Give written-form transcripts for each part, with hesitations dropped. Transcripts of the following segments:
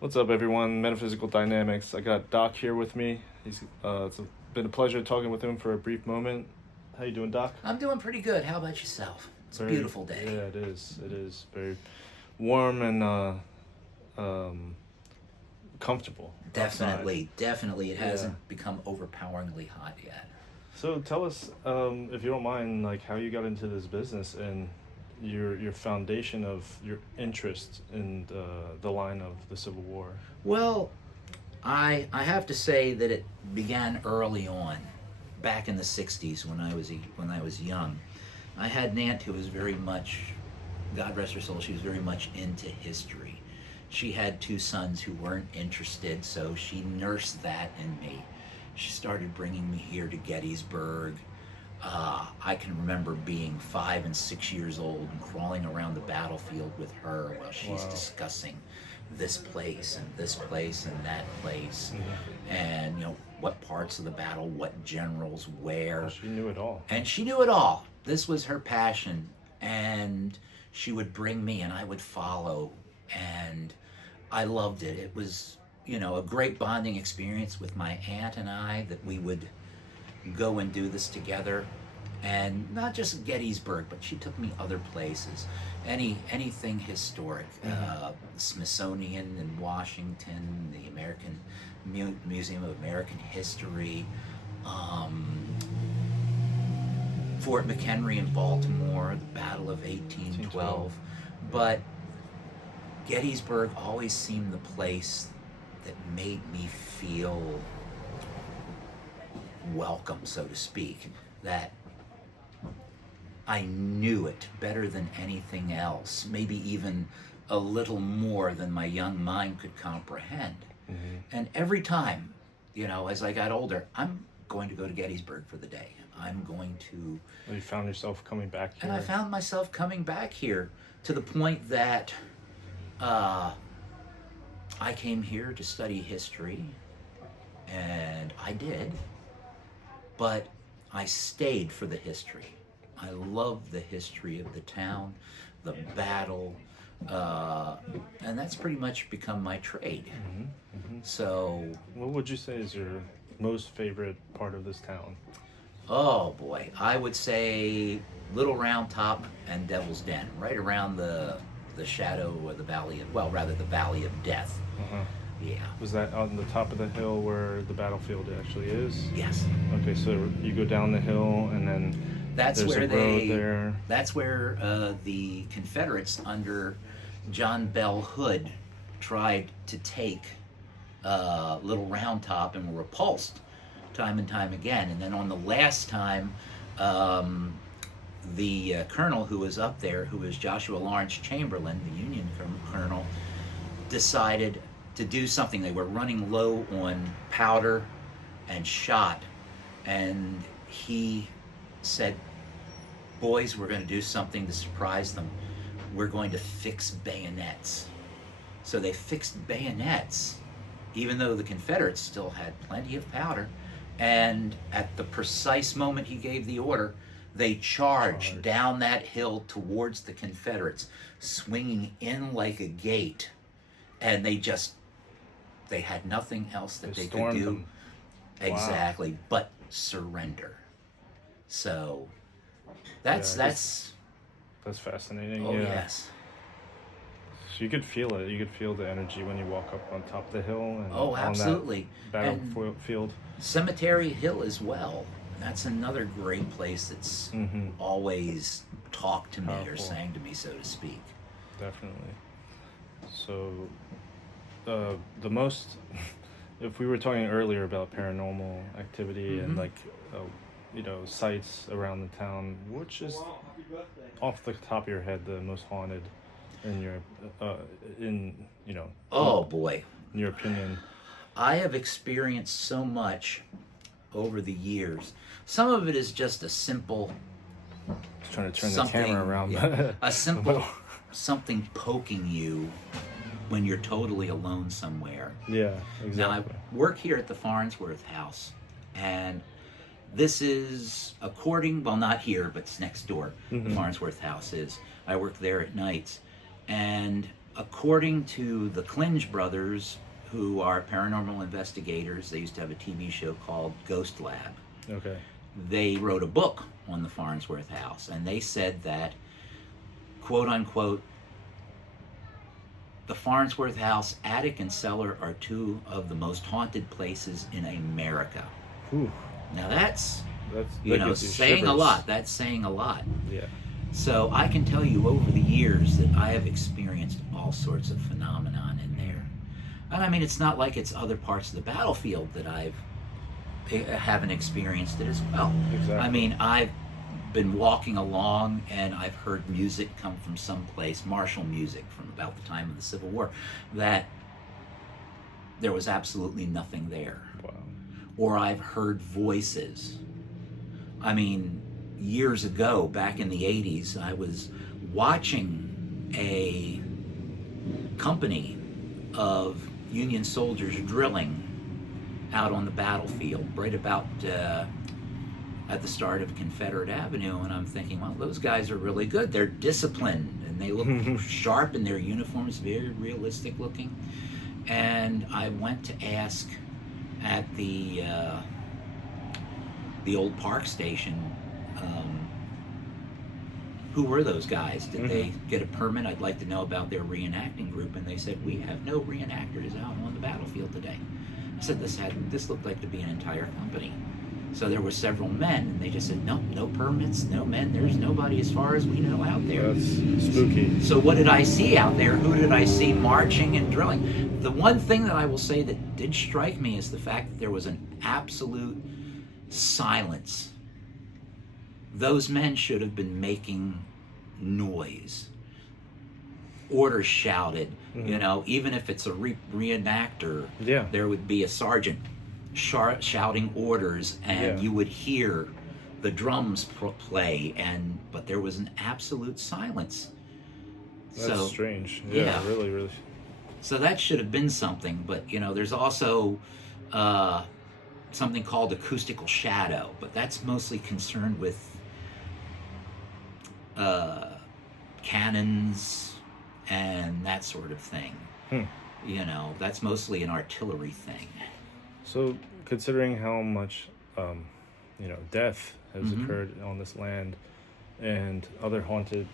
What's up, everyone? Metaphysical Dynamics. I got Doc here with me. It's been a pleasure talking with him for a brief moment. How you doing, Doc? I'm doing pretty good. How about yourself? It's a beautiful day. Yeah, it is. It is very warm and comfortable. Definitely, outside. definitely. It hasn't become overpoweringly hot yet. So tell us, if you don't mind, like how you got into this business and your foundation of your interest in the line of the Civil War. Well, I have to say that it began early on, back in the '60s when I was young. I had an aunt who was very much, God rest her soul, she was very much into history. She had two sons who weren't interested, so she nursed that in me. She started bringing me here to Gettysburg. I can remember being 5 and 6 years old and crawling around the battlefield with her while she's discussing this place and that place, and what parts of the battle, what generals, where. She knew it all. And she knew it all. This was her passion, and she would bring me, and I would follow, and I loved it. It was, a great bonding experience with my aunt and I, that we would go and do this together. And not just Gettysburg, but she took me other places, anything historic. Smithsonian in Washington, the American Museum of American History, Fort McHenry in Baltimore, the Battle of 1812. But Gettysburg always seemed the place that made me feel welcome, so to speak, that I knew it better than anything else, maybe even a little more than my young mind could comprehend. And every time, as I got older, I'm going to go to Gettysburg for the day. I'm going to... Well, you found yourself coming back here. And I found myself coming back here to the point that I came here to study history, and I did, but I stayed for the history. I love the history of the town, the battle, and that's pretty much become my trade. So... What would you say is your most favorite part of this town? Oh boy, I would say Little Round Top and Devil's Den, right around the shadow or the valley of, the Valley of Death. Yeah. Was that on the top of the hill where the battlefield actually is? Yes. Okay, so you go down the hill and then that's there's where a road there. That's where the Confederates under John Bell Hood tried to take Little Round Top and were repulsed time and time again. And then on the last time, the colonel who was up there, who was Joshua Lawrence Chamberlain, the Union colonel, decided to do something. They were running low on powder and shot, and he said, "Boys, we're going to do something to surprise them. We're going to fix bayonets." So they fixed bayonets, even though the Confederates still had plenty of powder. And at the precise moment he gave the order, they charged down that hill towards the Confederates, swinging in like a gate. And they had nothing else that they could do. Them. Exactly, but surrender. So that's fascinating. Oh, yeah. yes. So you could feel it. You could feel the energy when you walk up on top of the hill. And Oh, absolutely. On that battlefield. Cemetery Hill as well. That's another great place that's always talked to me or sang to me, so to speak. Definitely. So, the most, if we were talking earlier about paranormal activity and sites around the town, which is off the top of your head the most haunted in your, Oh boy. In your opinion? I have experienced so much over the years. Some of it is just a simple... Just trying to turn the camera around. Yeah, a simple something poking you when you're totally alone somewhere. Yeah, exactly. Now, I work here at the Farnsworth House, and this is not here, but it's next door. The Farnsworth House is. I work there at nights, and according to the Clinge brothers, who are paranormal investigators, they used to have a TV show called Ghost Lab. Okay. They wrote a book on the Farnsworth house, and they said that, quote unquote, the Farnsworth house attic and cellar are two of the most haunted places in America. Whew. Now that's that gives saying shivers. a lot. That's saying a lot. Yeah. So I can tell you over the years that I have experienced all sorts of phenomenon in there. And I mean, it's not like it's other parts of the battlefield that I haven't experienced it as well. Exactly. I mean, I've been walking along and I've heard music come from someplace, martial music from about the time of the Civil War, that there was absolutely nothing there. Wow. Or I've heard voices. I mean, years ago, back in the 80s, I was watching a company of Union soldiers drilling out on the battlefield, right about at the start of Confederate Avenue, and I'm thinking, well, those guys are really good. They're disciplined, and they look sharp in their uniforms, very realistic looking. And I went to ask at the old park station, who were those guys? Did they get a permit? I'd like to know about their reenacting group. And they said, we have no reenactors out on the battlefield today. I said, this looked like to be an entire company. So there were several men, and they just said, no permits, no men, there's nobody as far as we know out there. That's spooky. So what did I see out there? Who did I see marching and drilling? The one thing that I will say that did strike me is the fact that there was an absolute silence. Those men should have been making noise. Orders shouted, you know, even if it's a reenactor, Yeah. there would be a sergeant shouting orders, and you would hear the drums play, but there was an absolute silence. That's strange. Yeah, really, really. So that should have been something, but you know, there's also something called acoustical shadow, but that's mostly concerned with cannons and that sort of thing. You know, that's mostly an artillery thing. So, considering how much, death has occurred on this land, and other haunted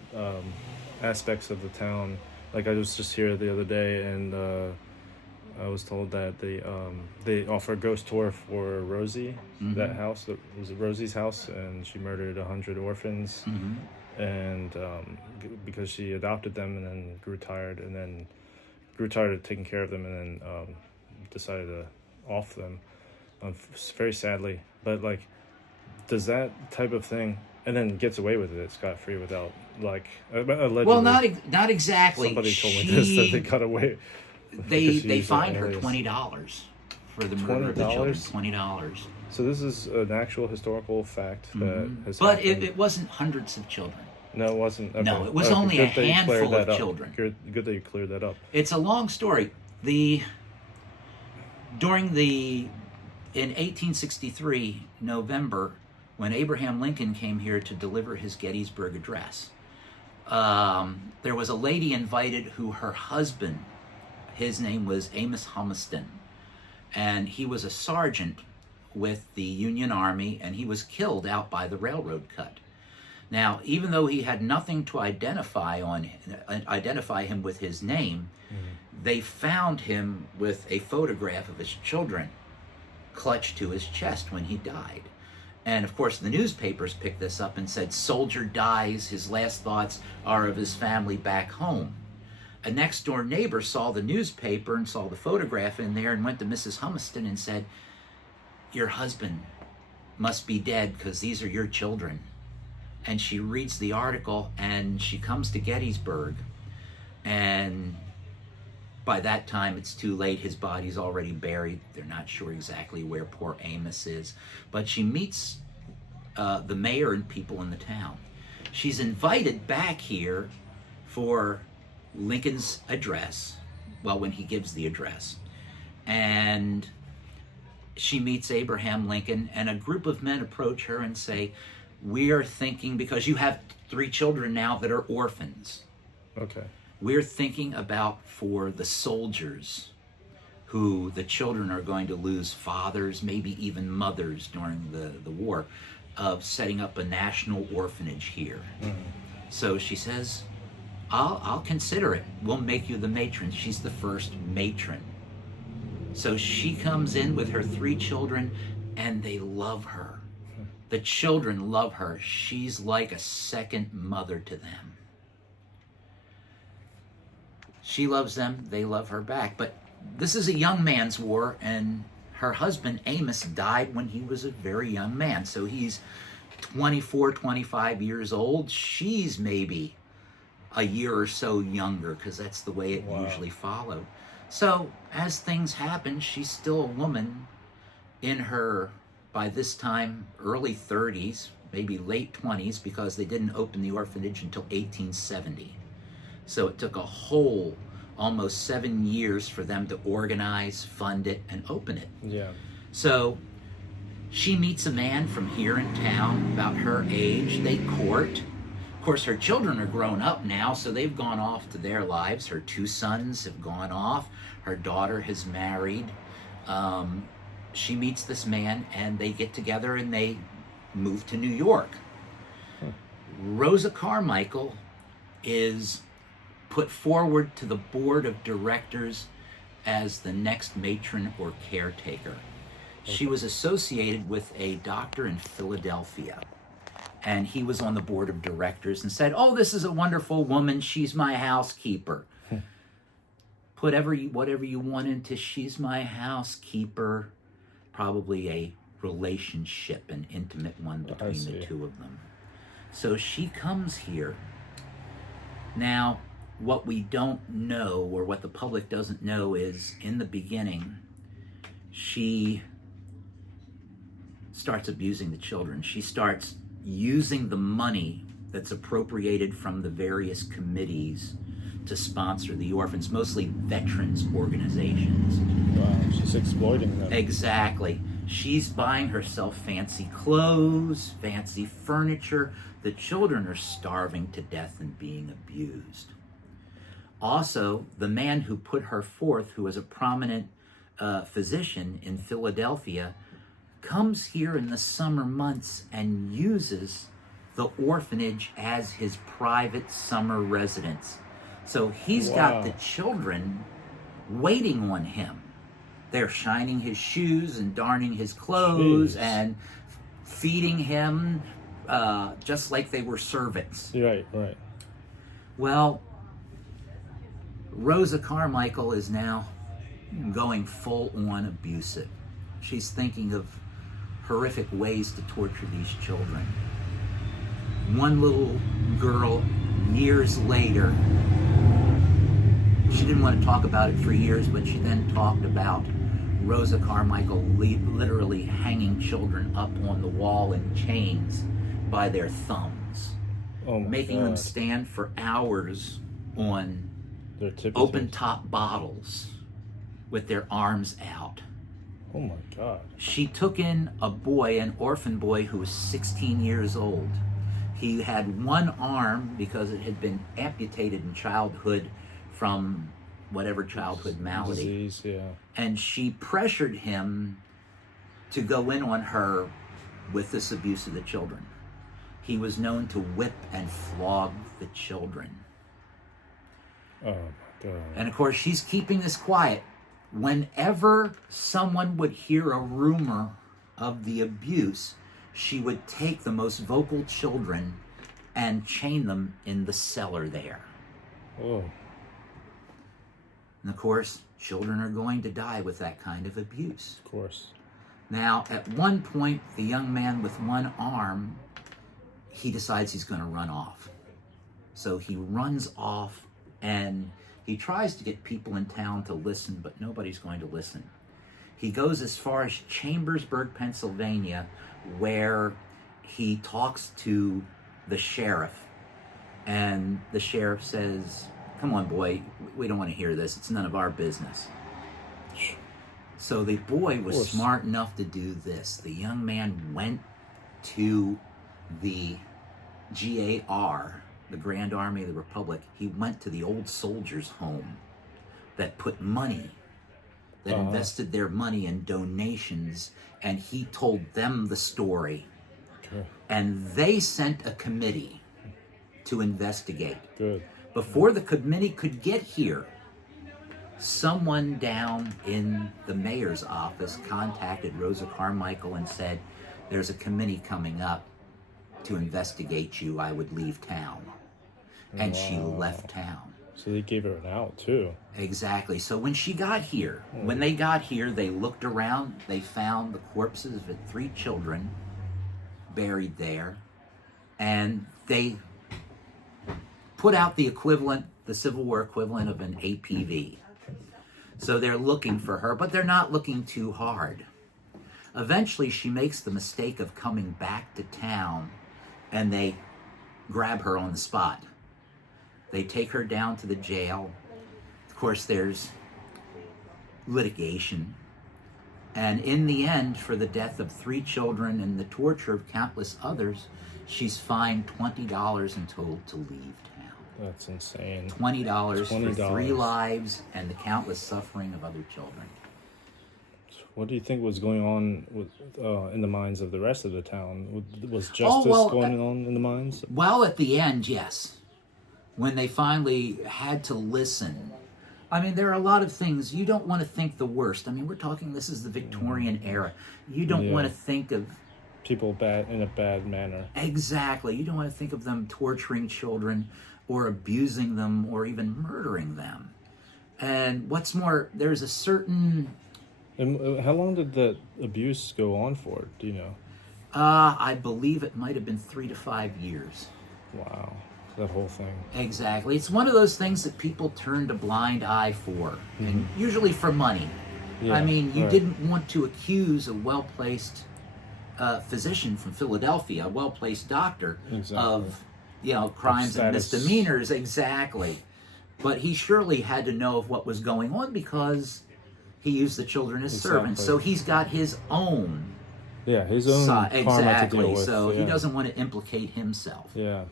aspects of the town, like I was just here the other day, and I was told that they offer a ghost tour for Rosie, that house. That was Rosie's house, and she murdered 100 orphans, and because she adopted them and then grew tired of taking care of them, and then decided to off them, very sadly. But like, does that type of thing, and then gets away with it scot-free without, like, allegedly? Well, not exactly. Somebody told me this, that they got away. They fined her $20 for the murder of the children. $20. So this is an actual historical fact that has But happened. it wasn't hundreds of children. No, it wasn't. Okay. No, it was Okay, only good a that you cleared handful that of up. children. Good that you cleared that up. It's a long story. In 1863, November, when Abraham Lincoln came here to deliver his Gettysburg Address, there was a lady invited who her husband, his name was Amos Humiston, and he was a sergeant with the Union Army, and he was killed out by the railroad cut. Now, even though he had nothing to identify him with his name, they found him with a photograph of his children clutched to his chest when he died. And of course, the newspapers picked this up and said, "Soldier dies, his last thoughts are of his family back home." A next door neighbor saw the newspaper and saw the photograph in there and went to Mrs. Humiston and said, "Your husband must be dead because these are your children." And she reads the article, and she comes to Gettysburg, and by that time it's too late. His body's already buried. They're not sure exactly where poor Amos is, but she meets the mayor and people in the town. She's invited back here for Lincoln's address, well, when he gives the address, and she meets Abraham Lincoln, and a group of men approach her and say, "We are thinking, because you have 3 children now that are orphans, Okay. we're thinking about for the soldiers who the children are going to lose fathers, maybe even mothers during the war, of setting up a national orphanage here. So she says, I'll consider it. We'll make you the matron. She's the first matron. So she comes in with her 3 children, and they love her. The children love her. She's like a second mother to them. She loves them. They love her back. But this is a young man's war, and her husband, Amos, died when he was a very young man. So he's 24, 25 years old. She's maybe a year or so younger, because that's the way it usually followed. So as things happen, she's still a woman in her, by this time, early 30s, maybe late 20s, because they didn't open the orphanage until 1870. So it took a whole almost 7 years for them to organize, fund it, and open it. Yeah. So she meets a man from here in town, about her age. They court. Of course, her children are grown up now, so they've gone off to their lives. Her 2 sons have gone off. Her daughter has married. She meets this man, and they get together, and they move to New York. Rosa Carmichael is put forward to the board of directors as the next matron or caretaker. She was associated with a doctor in Philadelphia, and he was on the board of directors and said, "Oh, this is a wonderful woman. She's my housekeeper." Put whatever you want into "she's my housekeeper." Probably a relationship, an intimate one between the 2 of them. So she comes here. Now, what we don't know, or what the public doesn't know, is in the beginning, she starts abusing the children. She starts using the money that's appropriated from the various committees to sponsor the orphans, mostly veterans organizations. Wow, she's exploiting them. Exactly. She's buying herself fancy clothes, fancy furniture. The children are starving to death and being abused. Also, the man who put her forth, who was a prominent physician in Philadelphia, comes here in the summer months and uses the orphanage as his private summer residence. So he's got the children waiting on him. They're shining his shoes and darning his clothes and feeding him just like they were servants. Right. Well, Rosa Carmichael is now going full-on abusive. She's thinking of horrific ways to torture these children. One little girl, years later, she didn't want to talk about it for years, but she then talked about Rosa Carmichael literally hanging children up on the wall in chains by their thumbs, making them stand for hours on open-top bottles with their arms out. Oh my God. She took in a boy, an orphan boy, who was 16 years old. He had one arm because it had been amputated in childhood from whatever childhood malady. Disease, yeah. And she pressured him to go in on her with this abuse of the children. He was known to whip and flog the children. Oh my God. And of course, she's keeping this quiet. Whenever someone would hear a rumor of the abuse, she would take the most vocal children and chain them in the cellar there. Oh. And of course, children are going to die with that kind of abuse. Of course. Now, at one point, the young man with one arm, he decides he's going to run off. So he runs off, and he tries to get people in town to listen, but nobody's going to listen. He goes as far as Chambersburg, Pennsylvania, where he talks to the sheriff. And the sheriff says, "Come on, boy, we don't want to hear this. It's none of our business." So the boy was smart enough to do this. The young man went to the GAR, the Grand Army of the Republic, he went to the old soldiers' home that put money, that invested their money in donations, and he told them the story. Sure. And they sent a committee to investigate. Good. Before the committee could get here, someone down in the mayor's office contacted Rosa Carmichael and said, there's a committee coming up to investigate you. I would leave town. And she left town. So they gave her an out too. Exactly. So when she got here, when they got here, they looked around, they found the corpses of 3 children buried there, and they put out the equivalent, the Civil War equivalent of an APV. So they're looking for her, but they're not looking too hard. Eventually, she makes the mistake of coming back to town, and they grab her on the spot. They take her down to the jail. Of course, there's litigation. And in the end, for the death of 3 children and the torture of countless others, she's fined $20 and told to leave town. That's insane. $20 for 3 lives and the countless suffering of other children. What do you think was going on with in the minds of the rest of the town? Was justice going on in the minds? Well, at the end, yes. When they finally had to listen. I mean, there are a lot of things. You don't want to think the worst. I mean, we're talking, this is the Victorian era. You don't want to think of people bad in a bad manner. Exactly. You don't want to think of them torturing children or abusing them or even murdering them. And what's more, there's a certain... And how long did that abuse go on for? Do you know? I believe it might have been 3 to 5 years. Wow. That whole thing. Exactly. It's one of those things that people turned a blind eye for, and usually for money. Yeah, I mean, you didn't want to accuse a well-placed physician from Philadelphia, a well-placed doctor, of, crimes and misdemeanors. Exactly. But he surely had to know of what was going on because he used the children as servants. So he's got his own. Yeah, his own karma to deal with. So he doesn't want to implicate himself. Yeah.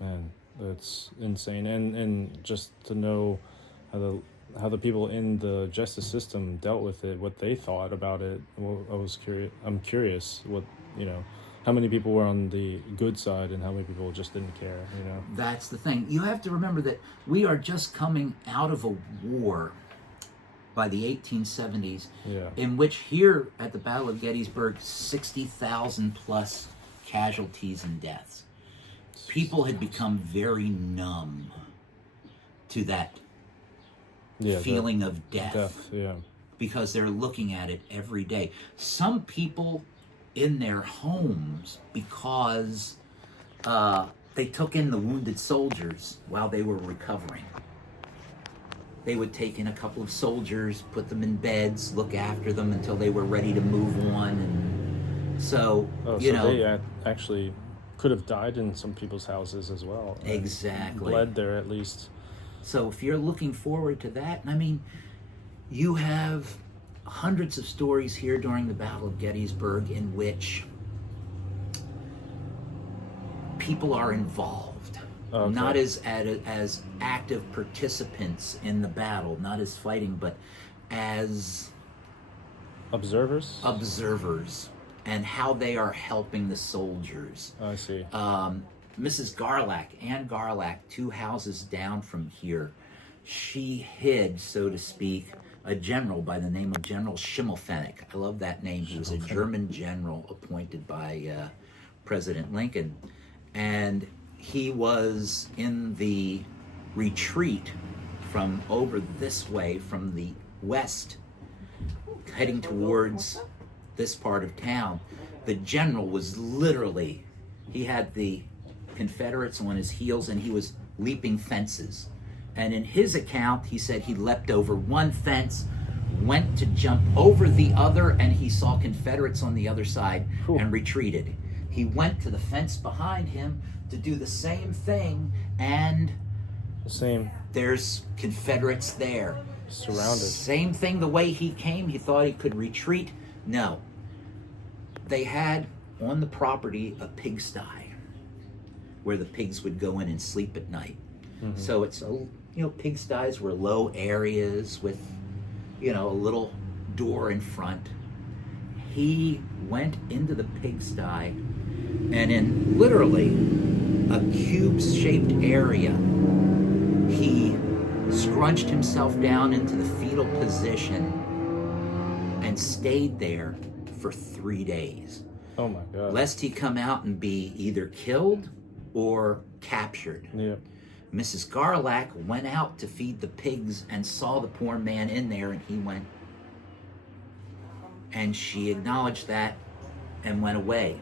Man, that's insane. And just to know how the people in the justice system dealt with it, what they thought about it. Well, I'm curious what, how many people were on the good side and how many people just didn't care, That's the thing. You have to remember that we are just coming out of a war by the 1870s, in which here at the Battle of Gettysburg, 60,000 plus casualties and deaths. People had become very numb to that feeling of death, because they're looking at it every day. Some people in their homes, because they took in the wounded soldiers while they were recovering. They would take in a couple of soldiers, put them in beds, look after them until they were ready to move on. And so, they actually could have died in some people's houses as well. Exactly. Bled there at least. So if you're looking forward to that, I mean, you have hundreds of stories here during the Battle of Gettysburg in which people are involved. Not as active participants in the battle, not as fighting, but as observers, and how they are helping the soldiers. I see. Mrs. Garlack, Ann Garlack, 2 houses down from here, she hid, so to speak, a general by the name of General Schimmelpfennig. I love that name. He was a German general appointed by President Lincoln. And he was in the retreat from over this way, from the west, heading towards this part of town. The general was literally, he had the Confederates on his heels and he was leaping fences. And in his account, he said he leapt over one fence, went to jump over the other, and he saw Confederates on the other side and retreated. He went to the fence behind him to do the same thing, and there's Confederates there. Surrounded. Same thing the way he came. He thought he could retreat. No. They had on the property a pigsty. where the pigs would go in and sleep at night. So it's, pigsties were low areas with, a little door in front. He went into the pigsty, and in literally a cube-shaped area, he scrunched himself down into the fetal position and stayed there for 3 days. Oh my God. Lest he come out and be either killed or captured. Yeah. Mrs. Garlack went out to feed the pigs and saw the poor man in there, and he went. And she acknowledged that and went away.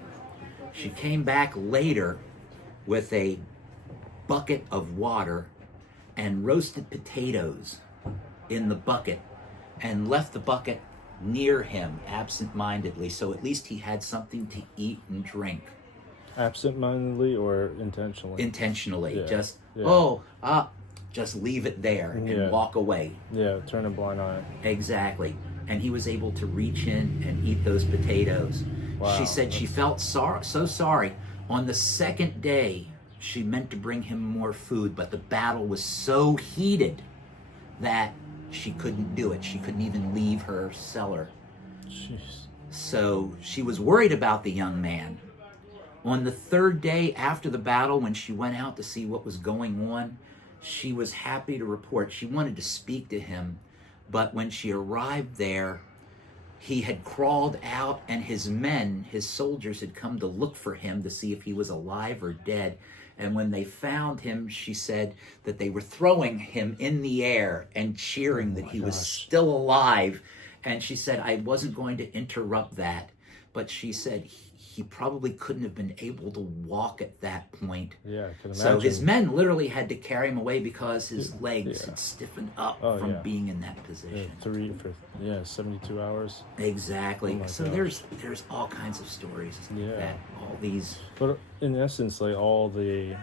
She came back later with a bucket of water and roasted potatoes in the bucket and left the bucket near him absent-mindedly, so at least he had something to eat and drink. Absent-mindedly or intentionally? Intentionally. Yeah. Just leave it there and Yeah. walk away. Yeah, turn a blind eye. Exactly. And he was able to reach in and eat those potatoes. Wow. She said she felt so sorry. On the second day, she meant to bring him more food, but the battle was so heated that she couldn't do it. She couldn't even leave her cellar. Jeez. So she was worried about the young man. On the third day after the battle, when she went out to see what was going on, she was happy to report she wanted to speak to him, but when she arrived there, he had crawled out, and his men, his soldiers, had come to look for him to see if he was alive or dead. And when they found him, she said that they were throwing him in the air and cheering that he was still alive. And she said, I wasn't going to interrupt that, but she said he probably couldn't have been able to walk at that point. Yeah, I can imagine. So his men literally had to carry him away because his legs had stiffened up from being in that position. 72 hours. Exactly. Oh So gosh. there's all kinds of stories Yeah. that all these. But in essence, like all the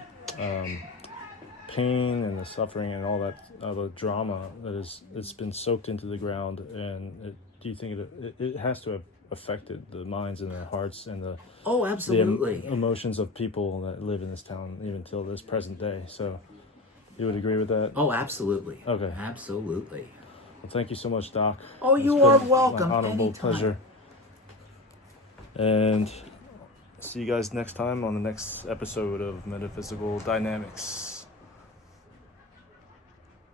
pain and the suffering and all that, the drama it's been soaked into the ground, and do you think it has to have affected the minds and their hearts and the Absolutely. the emotions of people that live in this town even till this present day? So you would agree with that? Absolutely. Okay. Absolutely. Well, thank you so much, Doc. You It's are been welcome. My honorable Anytime. pleasure. And see you guys next time on the next episode of Metaphysical Dynamics.